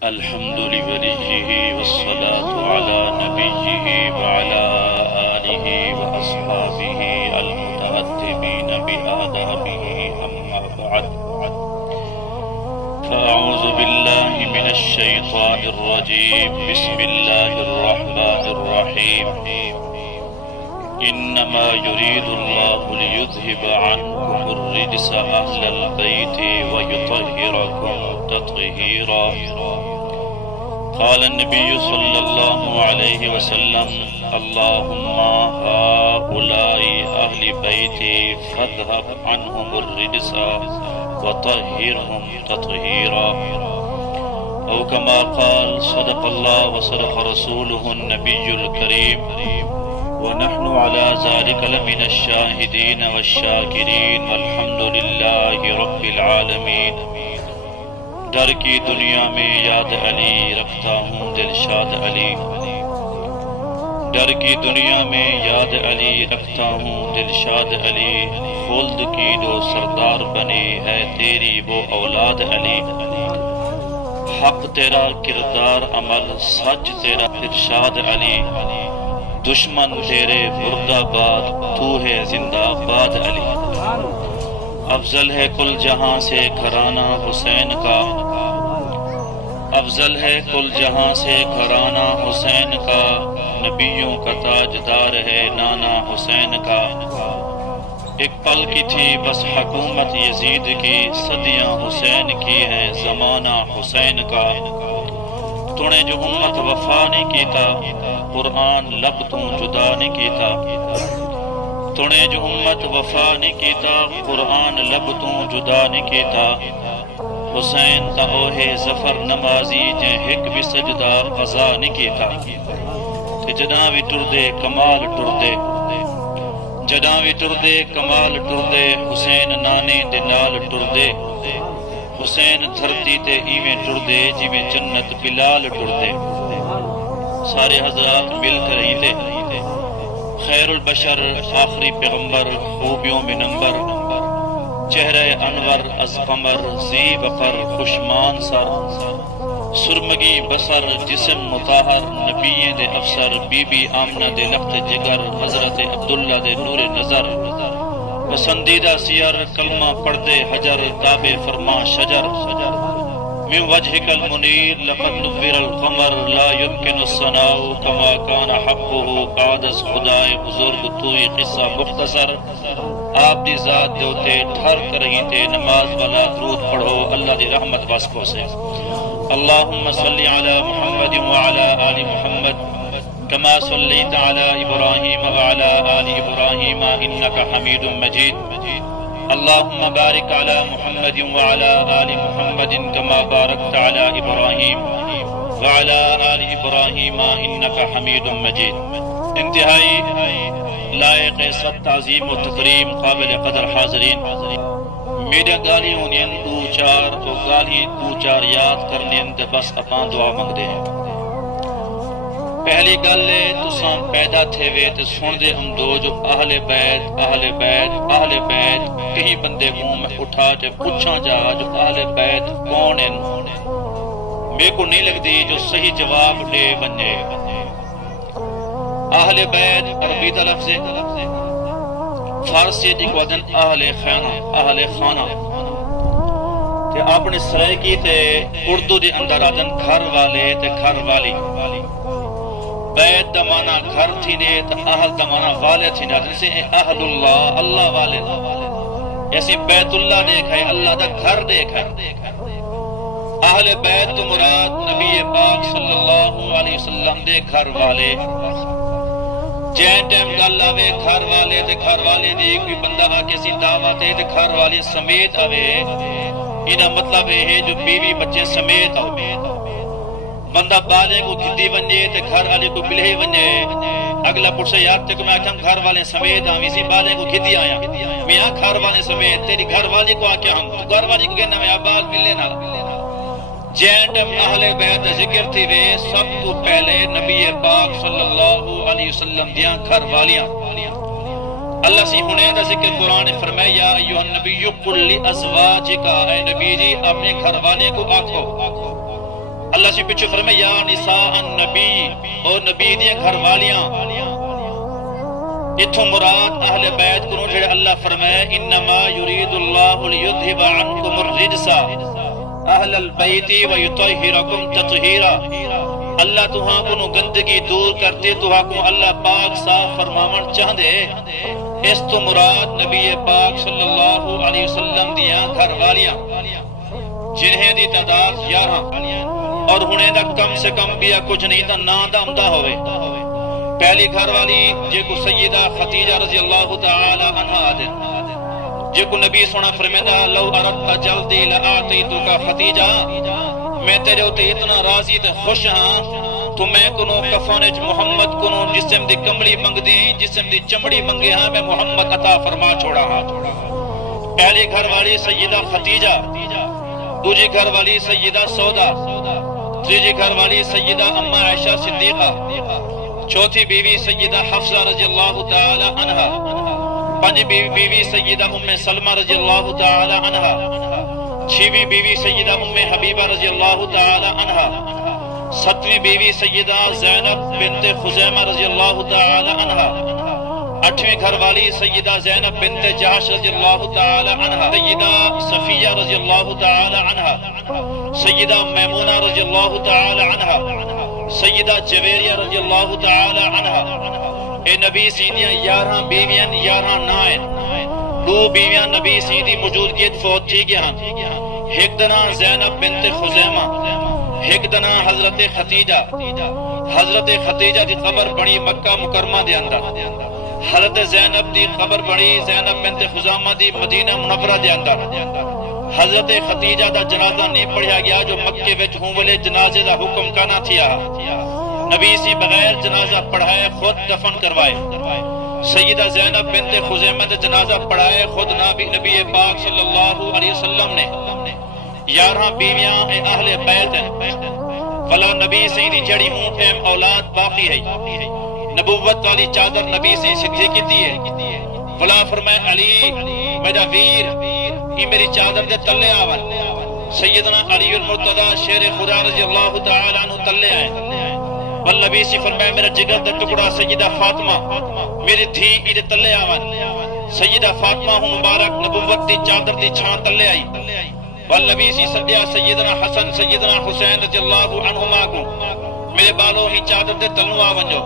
الحمد لوليه والصلاة على نبيه وعلى آله وأصحابه المتأدبين بآدابه أما بعد فأعوذ بالله من الشيطان الرجيم بسم الله الرحمن الرحيم إنما يريد الله ليذهب عنكم الرجس أهل البيت ويطهركم تطهيرا قال النبي صلى الله عليه وسلم اللهم هؤلاء أهل بيتي فاذهب عنهم الرجس وطهرهم تطهيرا أو كما قال صدق الله وصدق رسوله النبي الكريم ونحن على ذلك لمن الشاهدين والشاكرين والحمد لله رب العالمين ڈر کی دنیا میں یاد علی رکھتا ہوں دلشاد علی ڈر کی دنیا میں یاد علی رکھتا ہوں دلشاد علی خلد کی جو سردار بنی ہے تیری وہ اولاد علی حق تیرا کردار عمل سچ تیرا ارشاد علی دشمن تیرے مردہ باد تو ہے زندہ باد علی افضل ہے کل جہاں سے گھرانہ حسین کا افضل ہے کل جہاں سے گھرانہ حسین کا نبیوں کا تاجدار ہے نانا حسین کا ایک پل کی تھی بس حکومت یزید کی صدیاں حسین کی ہے زمانہ حسین کا تو نے جو امت وفا نہیں کیتا قرآن لب تو جدا نہیں کیتا تو نے جو امت وفا نہیں کیتا قرآن لب تو جدا نہیں کیتا حسین تا اوہے ظفر نمازی جے ہک بھی سجدہ قضا نہیں کیتا کہ جداں بھی ٹردے کمال ٹردے جداں بھی ٹردے کمال ٹردے حسین نانے دے نال ٹردے حسین دھرتی تے ایویں ٹردے جویں جنت بلال ٹردے سارے حضرات مل کر رہتے خیر البشر آخری پیغمبر خوبیوں میں نمبر چہرہ انور از قمر زی بقر خوشمان سر سرمگی بسر جسم مطہر نبییں دے افسر بی بی آمنہ دے لخت جگر حضرت عبداللہ دے نور نظر پسندیدہ سیر کلمہ پڑھتے حجر تابع فرما شجر من وجهك المنير لقد نور القمر لا يمكن الثناء كما كان حقه قادس خدائے بزرگ توئی قصہ مختصر آپ دی ذات دوتے ٹھر کر رہی تھے نماز والا درود پڑھو اللہ دی رحمت واسکو سے اللہم صلی علی محمد وعلی آل محمد كما صلیت علی ابراہیم وعلی آل ابراہیم انکا حمید مجید اللهم بارك على محمد وعلى آل محمد كما باركت على إبراهيم وعلى آل إبراهيم إنك حميد مجيد انتہائی لائق سب تعظیم و تکریم قابل قدر حاضرین میرے گالی ہونین دو چار یاد کرنے دے بس اپنا دعا مانگ دے ہیں پہلی گل ہے تساں پیدا تھے وے تے سن دے ہم دو جو اہل بیت کہیں بندے کو میں اٹھا تے پوچھاں جا جو اہل بیت کون ہیں میرے کو نہیں لگدی جو صحیح جواب دے بنے اہل بیت عربی دا لفظ ہے فارسی دی کو دن اہل خانہ تے اپنے سرائکی تے اردو دے اندر آدن گھر والے تے گھر والی بیت دمانا گھر تھی دے تو اہل دمانا والے تھی دے جنسے اہل اللہ والے ایسی بیت اللہ دیکھا ہے اللہ دا گھر دیکھا ہے اہل بیت تو مراد نبی پاک صلی اللہ علیہ وسلم دے گھر والے جین ٹیم گل آوے گھر والے تے گھر والے دی کوئی بندہ آکے سی دعوت ہے تے گھر والے سمیت آوے انہا مطلب ہے جو بیوی بچے سمیت آوے بندہ بالے کو گھدی بنجے تے گھر والے کو بلہے بنجے اگلا پڑھ سے یاد تے کو میں آکھاں گھر والے سمیت آویں سی بالے کو گھدی آیا میں آن گھر والے سمیت تیری گھر والی کو آکے ہم گھر والی کو کہنا میں آباد ملے نہ جینڈم اہل بیت ذکر تھی وے سب تو پہلے نبی پاک صلی اللہ علیہ وسلم دیاں گھر والیاں اللہ سی ہنے دا ذکر قرآن فرمایا یا ایوہ النبی قل لی ازواجکا اے نبی جی اپنے گھر والے کو آکھو اللہ اللہ سے پچھو فرمائے یا نساء النبی او نبی دیا گھر والیاں اتھو مراد اہل بیت کو جڑے اللہ فرمائے انما یرید اللہ لیذھب عنکم الرجس اہل البیت ویطہرکم تطہیرا اللہ تہاں کو گندگی دور کرتے تہاں کو اللہ پاک صاف فرماون چاہ دے اس تو مراد نبی پاک صلی اللہ علیہ وسلم دیا گھر والیاں جنہیں دی تعداد 11 اور ہنے دا کم سے کم بھی کچھ نہیں دا نا دا امدہ ہوئے پہلی گھر والی جے کو سیدہ خدیجہ رضی اللہ تعالی عنہ آدھے جے کو نبی سونا فرمیدہ لو اردت جلدی لآتیتو کا خدیجہ میں تیرے ہوتے اتنا راضی تے خوش ہاں تو میں کنو کفانج محمد کنو جسم دی کمڑی منگ دی جسم دی چمڑی منگے ہاں میں محمد عطا فرما چھوڑا ہاں پہلی گھر والی سیدہ خدیجہ دوسری گھر والی سیدہ سودا تیسری گھر والی سیدہ اما عائشہ صدیقہ چوتھی بیوی سیدہ حفصہ رضی اللہ تعالی عنہ پنجویں بیوی سیدہ ام سلمہ رضی اللہ تعالی عنہ چھویں بیوی سیدہ ام حبیبہ رضی اللہ تعالی عنہ ستویں بیوی سیدہ زینب بنت خزیمہ رضی اللہ تعالی عنہ آٹھویں گھر والی سیدہ زینب بنت جحش رضی اللہ تعالی عنہ سیدہ صفیہ رضی اللہ تعالی عنہ سیدہ میمونہ رضی اللہ تعالی عنہ سیدہ جویریہ رضی اللہ تعالی عنہ اے نبی سیدیاں 11 بیویاں 11 نائن دو بیویاں نبی سیدی موجودگیت فوت تھی گیا ایک دنا زینب بنت خزیمہ ایک دنا حضرت خدیجہ حضرت خدیجہ دی قبر بڑی مکہ مکرمہ دے اندر حضرت زینب دی قبر بڑی زینب بنت خزیمہ دی مدینہ منورہ دے اندر حضرت خدیجہ دا جنازہ نہیں پڑھیا گیا جو مکے وچ ہوں والے جنازے دا حکم کا نہ تھیا نبی سی بغیر جنازہ پڑھائے خود دفن کروائے سیدہ زینب بنت خزیمہ دا جنازہ پڑھائے خود نبی پاک صلی اللہ علیہ وسلم نے 11 بیویاں اہل بیت ہیں فلا نبی سیدی جڑی ہوں ایم اولاد باقی ہے نبوت والی چادر نبی سے سکھے کیتی ہے فلا فرمائے علی میرا ویر یہ میری چادر دے تلے آون سیدنا علی المرتضی شیر خدا رضی اللہ تعالی عنہ تلے آئے والنبی سے فرمائے میرا جگر دے ٹکڑا سیدہ فاطمہ میری دھی ایدے تلے آون سیدہ فاطمہ ہوں مبارک نبوت دی چادر دی چھان تلے آئی والنبی سے سدیا سیدنا حسن سیدنا حسین رضی اللہ عنہما کو میرے بالوں ہی چادر دے تلنو آون جو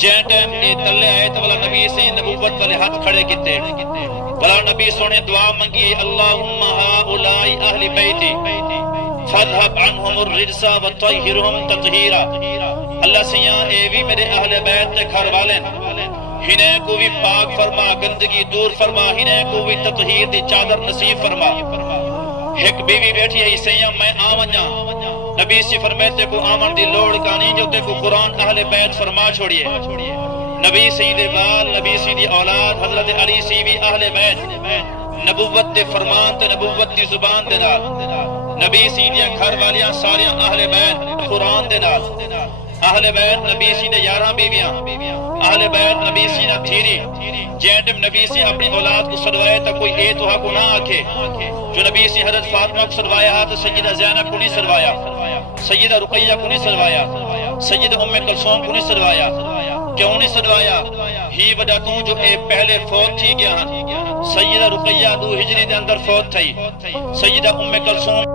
جہاں ٹائم اے تلے آئے تو والا نبی سے نبوت والے ہاتھ کھڑے کیتے والا نبی سونے دعا منگی اللہم ہاؤلائی اہل بیتی فاذہب عنہم الرجس وطہرہم تطہیرا اللہ سیاں اے بھی میرے اہل بیت تے گھر والے ہنیں کو بھی پاک فرما گندگی دور فرما ہنیں کو بھی تطہیر دی چادر نصیب فرما ایک بیوی بیٹھی ہے سیاں میں آونجا نبی سے فرماتے کو آمن دی لوڑ کانی جو تے کو قرآن اہل بیت فرما چھوڑیے نبی سید بال نبی سید اولاد حضرت علی سی بھی اہل بیت نبوت دے فرمان تے نبوت دی زبان دے نال نبی سیدیاں گھر والیاں ساریاں اہل بیت قرآن دے نال اہل بیت نبی سید 11 بیویاں اہل بیت نبی سید تھیری جیٹم نبی سے اپنی اولاد کو صدوائے تا کوئی اے تو حق نہ آکھے جو نبی سے حضرت فاطمہ کو صدوایا تو سیدہ زینب کو نہیں صدوایا سیدہ رقیہ کو نہیں صدوایا سیدہ ام کلثوم کو نہیں صدوایا کیوں نہیں صدوایا ہی وجہ تو جو اے پہلے فوت تھی گیا سیدہ رقیہ 2 ہجری دے اندر فوت تھی سیدہ ام کلثوم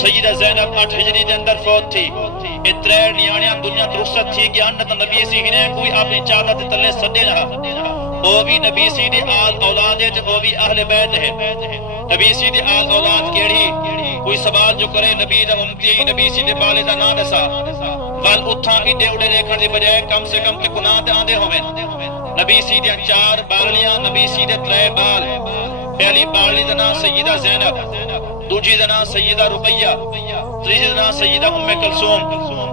سیدہ زینب 8 ہجری دے اندر فوت تھی اترے نیانیاں دنیا درست تھی گیا انت نبی سی ہی نے کوئی اپنی چادر تے تلے سدے نہ وہ بھی نبی سی دی آل اولاد ہے وہ بھی اہل بیت ہے نبی سی دی آل اولاد کیڑی کوئی سوال جو کرے نبی دا امتی نبی سی دے بالے دا نہ دسا وال اتھاں ایڈے اڑے دیکھن دی بجائے کم سے کم تے گناہ تے آندے ہوویں نبی سی دی 4 بالڑیاں نبی سی دے 3 بال پہلی بالڑی دا نام سیدہ زینب دوسری دا نام سیدہ رقیہ تیسری دا نام سیدہ ام کلثوم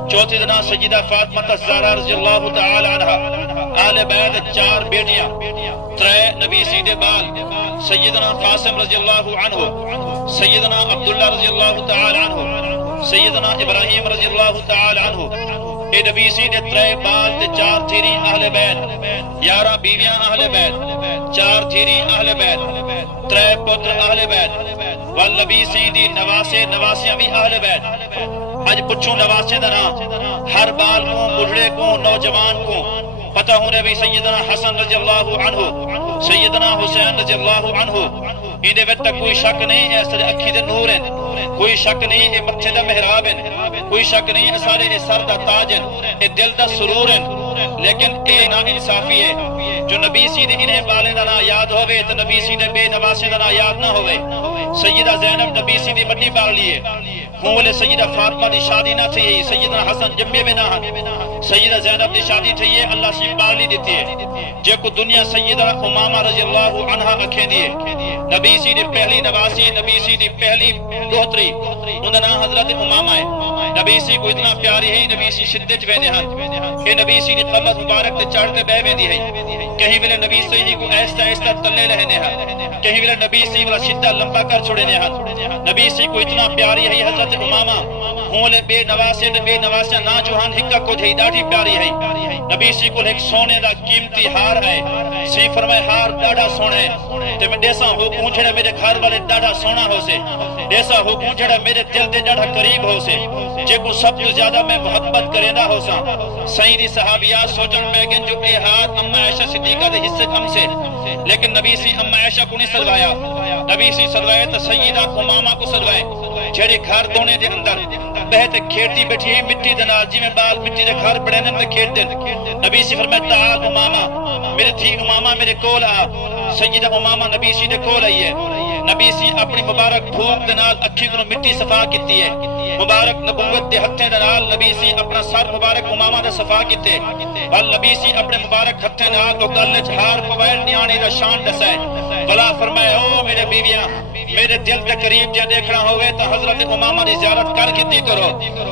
چوتھی دا نام سیدہ فاطمہ الزہرا رضی اللہ تعالی عنہا اہل بیت 4 بیٹیاں 3 نبی سی دے بال سیدنا قاسم رضی اللہ عنہ سیدنا عبداللہ رضی اللہ تعالی عنہ سیدنا ابراہیم رضی اللہ تعالی عنہ اے نبی سی دے 3 بال تے 4 تھیری اہل بیت 11 بیویاں اہل بیت 4 تھیری اہل بیت 3 پتر اہل بیت والنبی سیدی نواسے نواسیاں بھی اہل بیت اج پچھوں نواسے دا نام ہر بال کو بڑھڑے کو نوجوان کو پتہ ہونے بھی سیدنا حسن رضی اللہ عنہ سیدنا حسین رضی اللہ عنہ اندے وچ کوئی شک نہیں ہے سارے اکھی دے نور ہیں کوئی شک نہیں ہے متھے دا محراب ہے کوئی شک نہیں ہے سارے سر دا تاج ہے اے دل دا سرور ہے لیکن اے نا انصافی ہے جو نبی سی دے انہیں بالے دا نا یاد ہوئے تو نبی سی دے بے نواسے دا نا یاد نہ ہوئے سیدہ زینب نبی سی دی بڑی بال لیے ہوں سیدہ فاطمہ دی شادی نہ تھی سیدنا حسن جمعے میں نہ سیدہ زینب دی شادی تھی اللہ سی بالی دیتی ہے جے کو دنیا سیدہ امامہ رضی اللہ عنہ اکھیں دیئے نبی سی دی پہلی نواسی نبی سی دی پہلی دوہتری انہوں نے حضرت امامہ ہے نبی سی کو اتنا پیاری ہے نبی سی شدت وینے ہاں کہ نبی سی دی قبض مبارک تے چڑھتے بے ویندی ہے کہیں ویلے نبی سی کو ایستا ایستا تلے لہنے ہاں کہیں ویلے نبی سی والا شدہ لمبا کر چھوڑے ہاں نبی سی کو اتنا پیاری ہے حضرت امامہ ہوں لے بے نواسے نا جوہان ہکا کو جھئی ڈاڑھی پیاری ہے نبی سی کو ایک سونے دا قیمتی ہار ہے سی فرمائے ہار ڈاڑا سونا ہے تے میں دیسا حکم جھڑا میرے گھر والے ڈاڑا سونا ہو سے دیسا حکم جھڑا میرے دل دے ڈاڑا قریب ہو سے جے کو سب جو زیادہ میں محبت کریندا ہو سا سیدی صحابیات سوچن میں گن جو اے ہار اما عائشہ صدیقہ دے حصے ہم سے لیکن نبی سی اما عائشہ کو نہیں سلوایا نبی سی سلوائے تو سیدہ امامہ کو سلوائے جڑے گھر دونے دے اندر بہت کھیڑتی بیٹھی ہے مٹی دے نال جی میں بال مٹی دے گھر بڑے تے کھیڑ دے نبی سی فرمایا تعال امامہ میرے تھی امامہ میرے کول آ سیدہ امامہ نبی سی دے کول آئی ہے نبی سی اپنی مبارک بھوک دے نال اکھی کو مٹی صفا کیتی ہے مبارک نبوت دے ہتھے دے نال نبی سی اپنا سر مبارک امامہ دے صفا کیتے بل نبی سی اپنے مبارک ہتھے نال او گل وچ ہار پوائل نیانے دا شان دسائے بلا فرمایا او میرے بیویاں میرے دل کے قریب جے دیکھنا ہوئے تو حضرت امامہ دی زیارت کر کیتی کرو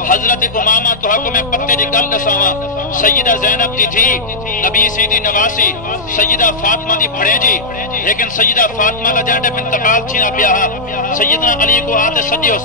حضرت امامہ تو حق میں پتے دی گل دساواں سیدہ زینب دی تھی نبی سی دی نواسی سیدہ فاطمہ دی بھڑے جی لیکن سیدہ فاطمہ دا جانڈے پہ انتقال تھی نہ پیا سیدنا علی کو آتے سجیو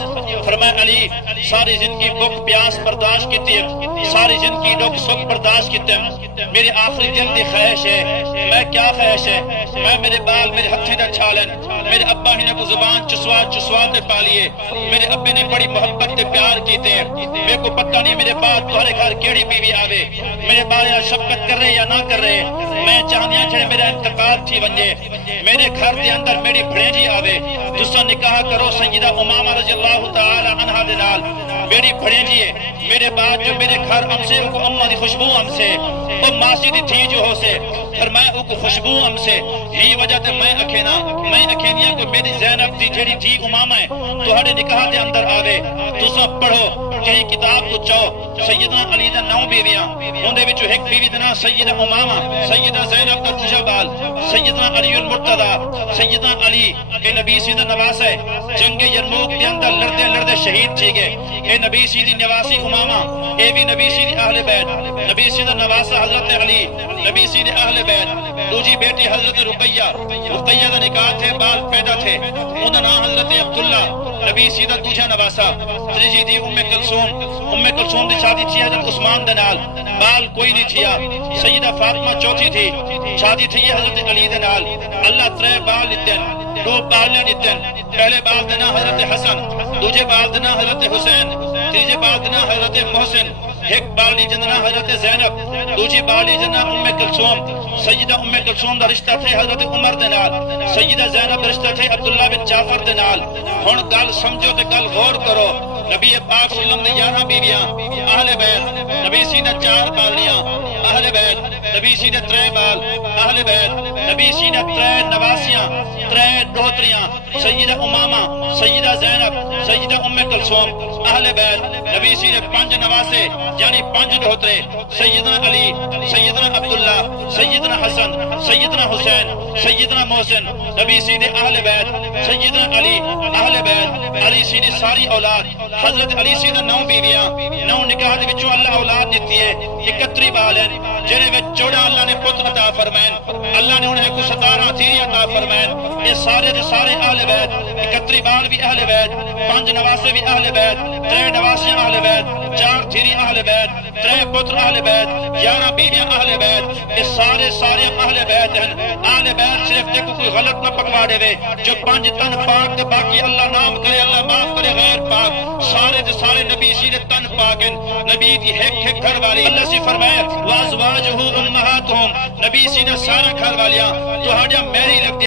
فرمائے علی ساری زندگی بھوک پیاس برداشت کیتی ہے ساری زندگی دکھ سکھ برداشت کیتے ہیں میری آخری دل دی خواہش ہے میں کیا خواہش ہے میں میرے بال میرے ہتھے دا چھالن میرے ابا ہی نے کو زبان چسوا تے پالیے میرے ابے نے بڑی محبت تے پیار کیتے ہیں میرے کو پتہ نہیں میرے بعد تمہارے گھر کیڑی بیوی آوے میرے بارے شفقت کر رہے یا نہ کر رہے میں چاہنیا جڑے میرا انتقال تھی ونجے میرے گھر دے اندر میری بھڑیجی آوے تساں نکاح کرو سیدہ امامہ رضی اللہ تعالی عنہا دے نال میری بھڑیجی ہے میرے بعد جو میرے گھر ہم سے کو اماں دی خوشبو ہم سے او ماسی دی تھی جو ہو سے فرمایا او کو خوشبو ہم سے ہی وجہ تے میں اکھینیاں کو میری زینب دی جڑی تھی امامہ ہے تہاڈے نکاح دے اندر آوے تساں پڑھو کہیں کتاب کو چاہو سیدنا علی دا 9 بیویاں اندے وچ ایک بیوی دا نام سیدہ امامہ سیدہ زینب دا دوجا بال سیدنا علی المرتضی سیدنا علی کہ نبی سی دا نواس ہے جنگ یرموک دے اندر لڑدے شہید تھی گئے اے نبی سی دی نواسی امامہ اے بھی نبی سی دی اہل بیت نبی سی دا نواسہ حضرت علی نبی سی دی اہل بیت دوجی بیٹی حضرت رقیہ دا نکاح تھے بال پیدا تھے انہاں نام حضرت عبداللہ نبی سی دا دوجا نواسہ تریجی دی ام کلثوم دی شادی تھی حضرت عثمان دے نال بال کوئی نہیں تھیا سیدہ فاطمہ چوتھی تھی شادی تھی حضرت علی دے نال اللہ ترے بال دیتے دو بال نے دیتے پہلے بال دے نام حضرت حسن دوجے بال دے نام حضرت حسین تیجے بال دے نام حضرت محسن ایک بالی جندنا حضرت زینب دوجی بالی جندنا ام کلثوم سیدہ ام کلثوم دا رشتہ تھے حضرت عمر دے نال سیدہ زینب دا رشتہ تھے عبداللہ بن جعفر دے نال ہن گل سمجھو تے گل غور کرو نبی پاک صلی اللہ علیہ وسلم نے 11 بیویاں اہل بیت نبی سی نے 4 بالیاں اہل بیت نبی سی نے 3 بال اہل بیت نبی سی نے 3 نواسیاں 3 دوہتریاں سیدہ امامہ سیدہ زینب سیدہ ام کلثوم اہل بیت نبی سی نے 5 نواسے یعنی 5 دوہترے سیدنا علی سیدنا عبداللہ سیدنا حسن سیدنا حسین سیدنا محسن نبی سی نے اہل بیت سیدنا علی اہل بیت علی سی نے ساری اولاد حضرت علی سی نے 9 بیویاں 9 نکاح دے وچوں اللہ اولاد دیتی ہے 31 بال ہیں جنہیں وچ 14 اللہ نے پتر عطا فرمائے اللہ نے انہیں کو 17 دھیری عطا فرمائے یہ سارے دے سارے اہل بیت 31 بال بھی اہل بیت 5 نواسے بھی اہل بیت 3 نواسے اہل بیت 4 دھیری اہل بیت، 3 پتر اہل بیت، 11 بیویاں اہل بیت، یہ سارے اہل بیت ہیں۔ اہل بیت صرف دیکھو کوئی غلط نہ پکوا دے، جو 5 تن پاک تے باقی اللہ نام کرے اللہ معاف کرے غیر پاک، سارے دے سارے نبی سی دے تن پاک ہیں۔ نبی دی ایک گھر والی اللہ سے فرمایا وازواجہ امہاتہم، نبی سی نے سارا گھر والیاں تو میری لگتی